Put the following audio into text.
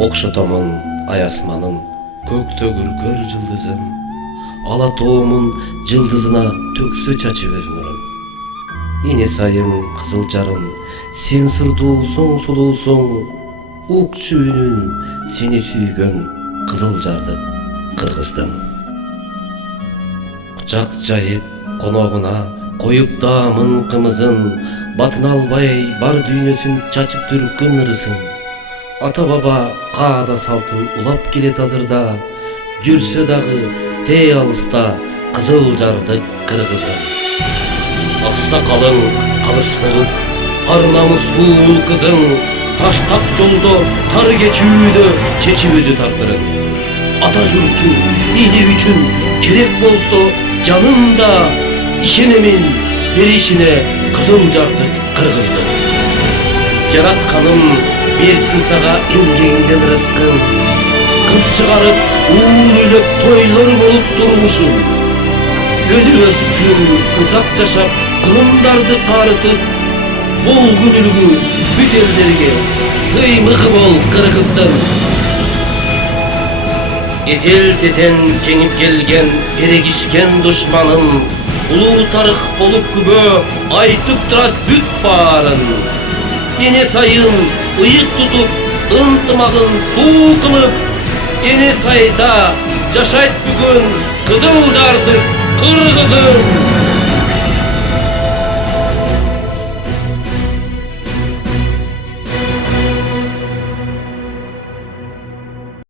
Окшотомун аясманын көктө күркөр жылдызын, ала тоомун жылдызына төксө чачып өз нурун. Эне сайым кызыл жарым, сен сырдуусуң сулуусуң, ук чүйүнүн сени сүйгөн кызыл жарды кыргыздын. Кучак жайып коногуна коюп даамын кымызын, батына албай бар дүйнөсүн чачып түрккөн ырысын. Ата баба каада салтын улап келет азырда, жүрсө дагы тээ алыста кызыл жарды кыргызым. Аксакалың калыс болуп, ар намустуу ул кызың, таштак жолдо тар кечүүдө чечип өзү тагдырын. Ата журту эли үчүн керек болсо жанын да ишенемин беришине кызыл жарды кыргыздын. Жаратканым берсин сага эмгегиңден рызкын, кыз чыгарып уул үйлөп тойлор болуп турмушум. Өлү өскүн узак жашап кырымдарды карытып, болгун үлгү бүт элдерге сыймыгы бол кыргыздын. Этел тетен жеңип келген эрегишкен душманын, улуу тарых болуп күбө айтып турат бүт баарын. Эне сайын ыйык тутуп, ынтымагын туу кылып, эне сайда жашайт бүгүн кызыл жарды кыргызым.